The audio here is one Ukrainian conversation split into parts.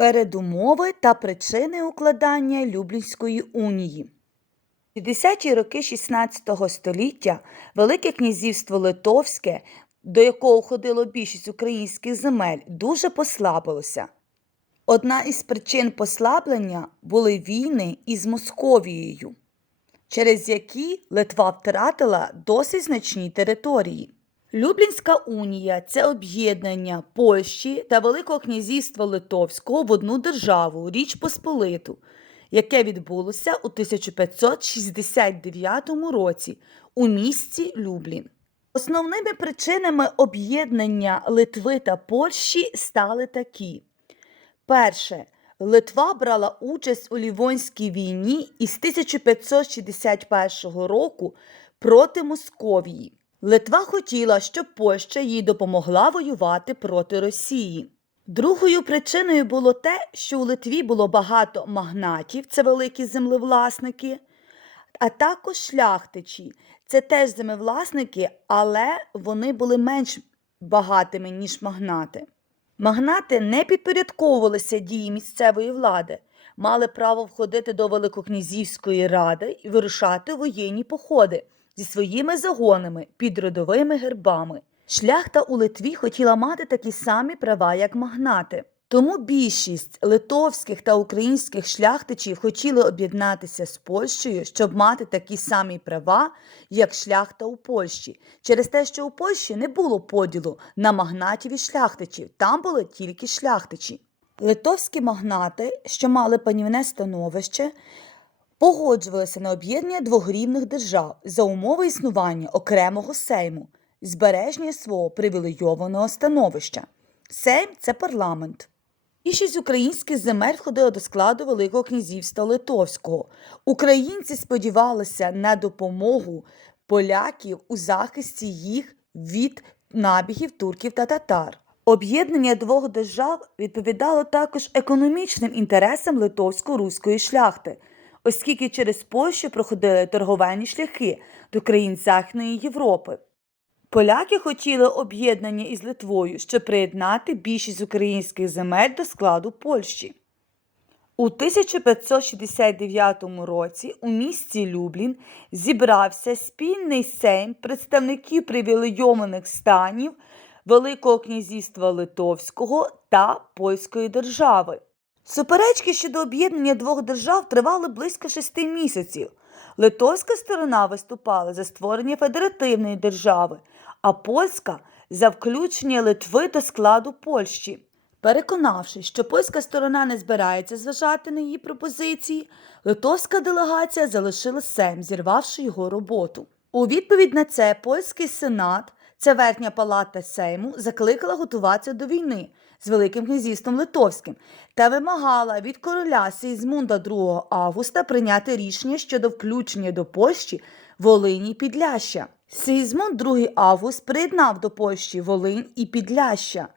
Передумови та причини укладання Люблінської унії. В 50-ті роки XVI століття Велике князівство Литовське, до якого входило більшість українських земель, дуже послабилося. Одна із причин послаблення були війни із Московією, через які Литва втратила досить значні території. Люблінська унія це об'єднання Польщі та Великого князівства Литовського в одну державу Річ Посполиту, яке відбулося у 1569 році у місті Люблін. Основними причинами об'єднання Литви та Польщі стали такі: перше, Литва брала участь у Лівонській війні із 1561 року проти Московії. Литва хотіла, щоб Польща їй допомогла воювати проти Росії. Другою причиною було те, що у Литві було багато магнатів, це великі землевласники, а також шляхтичі. Це теж землевласники, але вони були менш багатими, ніж магнати. Магнати не підпорядковувалися дії місцевої влади, мали право входити до Великокнязівської ради і вирушати воєнні походи зі своїми загонами під родовими гербами. Шляхта у Литві хотіла мати такі самі права, як магнати. Тому більшість литовських та українських шляхтичів хотіли об'єднатися з Польщею, щоб мати такі самі права, як шляхта у Польщі, через те, що у Польщі не було поділу на магнатів і шляхтичів, там були тільки шляхтичі. Литовські магнати, що мали панівне становище, погоджувалися на об'єднання двох рівних держав за умови існування окремого сейму, збереження свого привілейованого становища. Сейм це парламент. Більшість українських земель входила до складу Великого князівства Литовського. Українці сподівалися на допомогу поляків у захисті їх від набігів турків та татар. Об'єднання двох держав відповідало також економічним інтересам литовсько-руської шляхти, оскільки через Польщу проходили торговельні шляхи до країн Західної Європи. Поляки хотіли об'єднання із Литвою, щоб приєднати більшість українських земель до складу Польщі. У 1569 році у місті Люблін зібрався спільний сейм представників привілейованих станів Великого князівства Литовського та Польської держави. Суперечки щодо об'єднання двох держав тривали близько шести місяців. Литовська сторона виступала за створення федеративної держави, а польська за включення Литви до складу Польщі. Переконавшись, що польська сторона не збирається зважати на її пропозиції, литовська делегація залишила Сейм, зірвавши його роботу. У відповідь на це польський сенат, це верхня палата Сейму, закликала готуватися до війни з Великим князівством Литовським та вимагала від короля Сігізмунда II Августа прийняти рішення щодо включення до Польщі Волині і Підляща. Сігізмунд II Август приєднав до Польщі Волинь і Підляща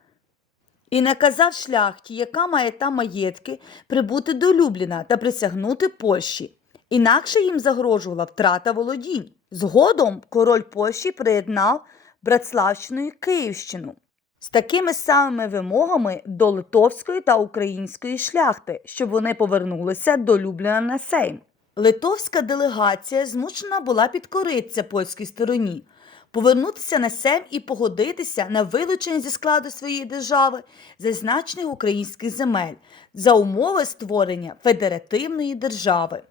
і наказав шляхті, яка має там маєтки, прибути до Любліна та присягнути Польщі. Інакше їм загрожувала втрата володінь. Згодом король Польщі приєднав Братславщину і Київщину з такими самими вимогами до литовської та української шляхти, щоб вони повернулися до Любліна на Сейм. Литовська делегація змушена була підкоритися польській стороні, повернутися на Сейм і погодитися на вилучення зі складу своєї держави зазначених українських земель за умови створення федеративної держави.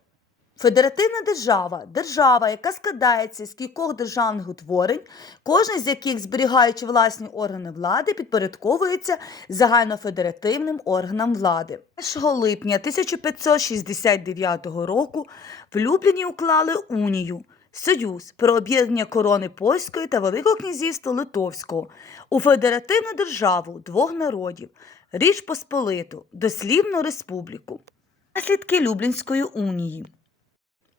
Федеративна держава держава, яка складається з кількох державних утворень, кожен з яких, зберігаючи власні органи влади, підпорядковується загальнофедеративним органам влади. 1 липня 1569 року в Любліні уклали унію. Союз про об'єднання корони польської та Великого князівства Литовського у федеративну державу двох народів Річ Посполиту, дослівну республіку. Наслідки Люблінської унії.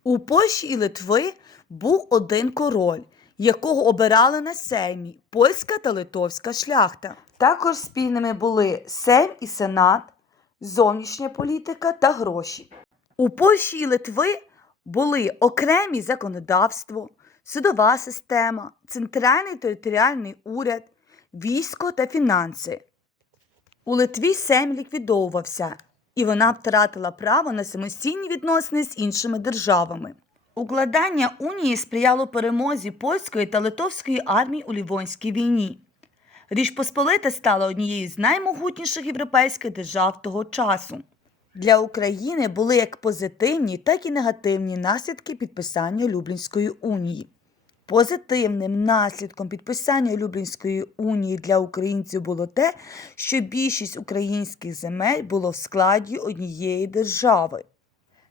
У Польщі і Литви був один король, якого обирали на сеймі польська та литовська шляхта. Також спільними були Сейм і Сенат, зовнішня політика та гроші. У Польщі і Литви були окремі законодавство, судова система, центральний територіальний уряд, військо та фінанси. У Литві Сейм ліквідовувався, і вона втратила право на самостійні відносини з іншими державами. Укладання унії сприяло перемозі польської та литовської армій у Лівонській війні. Річ Посполита стала однією з наймогутніших європейських держав того часу. Для України були як позитивні, так і негативні наслідки підписання Люблінської унії. Позитивним наслідком підписання Люблінської унії для українців було те, що більшість українських земель було в складі однієї держави.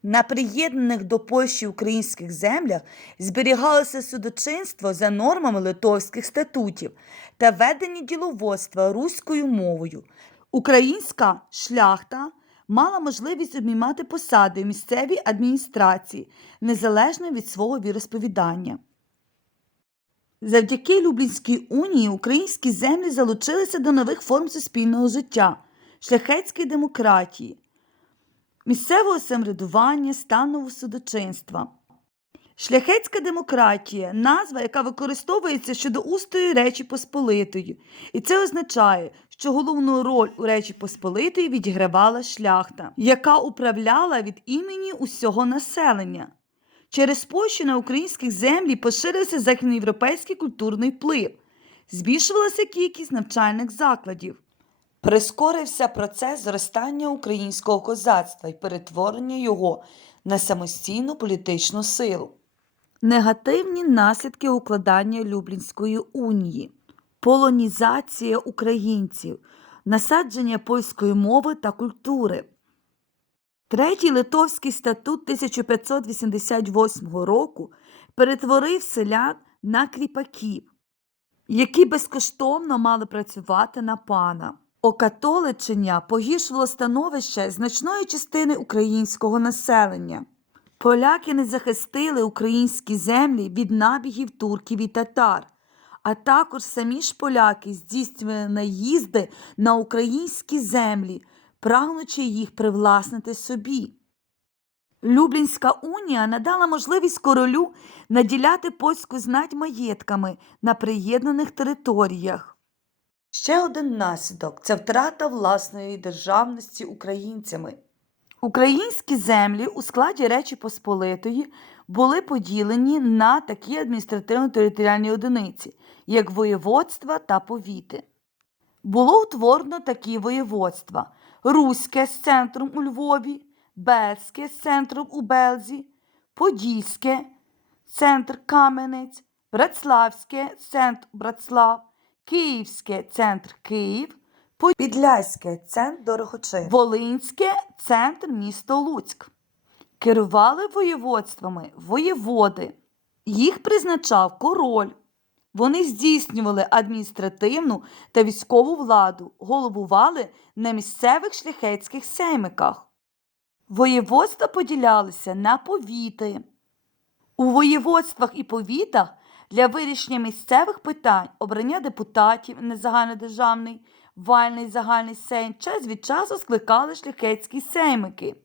На приєднаних до Польщі українських землях зберігалося судочинство за нормами литовських статутів та ведення діловодства руською мовою. Українська шляхта мала можливість обіймати посади в місцевій адміністрації незалежно від свого віросповідання. Завдяки Люблінській унії українські землі залучилися до нових форм суспільного життя, шляхетської демократії, місцевого самоврядування, станового судочинства. Шляхетська демократія назва, яка використовується щодо устої Речі Посполитої, і це означає, що головну роль у Речі Посполитої відігравала шляхта, яка управляла від імені усього населення. Через Польщу на українських землі поширився західноєвропейський культурний вплив, збільшувалася кількість навчальних закладів. Прискорився процес зростання українського козацтва і перетворення його на самостійну політичну силу. Негативні наслідки укладання Люблінської унії, полонізація українців, насадження польської мови та культури. Третій Литовський статут 1588 року перетворив селян на кріпаків, які безкоштовно мали працювати на пана. Окатоличення погіршувало становище значної частини українського населення. Поляки не захистили українські землі від набігів турків і татар, а також самі ж поляки здійснювали наїзди на українські землі, прагнучи їх привласнити собі. Люблінська унія надала можливість королю наділяти польську знать маєтками на приєднаних територіях. Ще один наслідок це втрата власної державності українцями. Українські землі у складі Речі Посполитої були поділені на такі адміністративно-територіальні одиниці, як воєводства та повіти. Було утворено такі воєводства: Руське з центром у Львові, Бельське з центром у Белзі, Подільське, центр Кам'янець, Братславське, центр Братслав, Київське, центр Київ, Підляське, центр Дорогочин, Волинське, центр місто Луцьк. Керували воєводствами воєводи. Їх призначав король. Вони здійснювали адміністративну та військову владу, головували на місцевих шляхетських сеймиках. Воєводства поділялися на повіти. У воєводствах і повітах для вирішення місцевих питань обрання депутатів на загальнодержавний, вальний загальний сейм час від часу скликали шляхетські сеймики.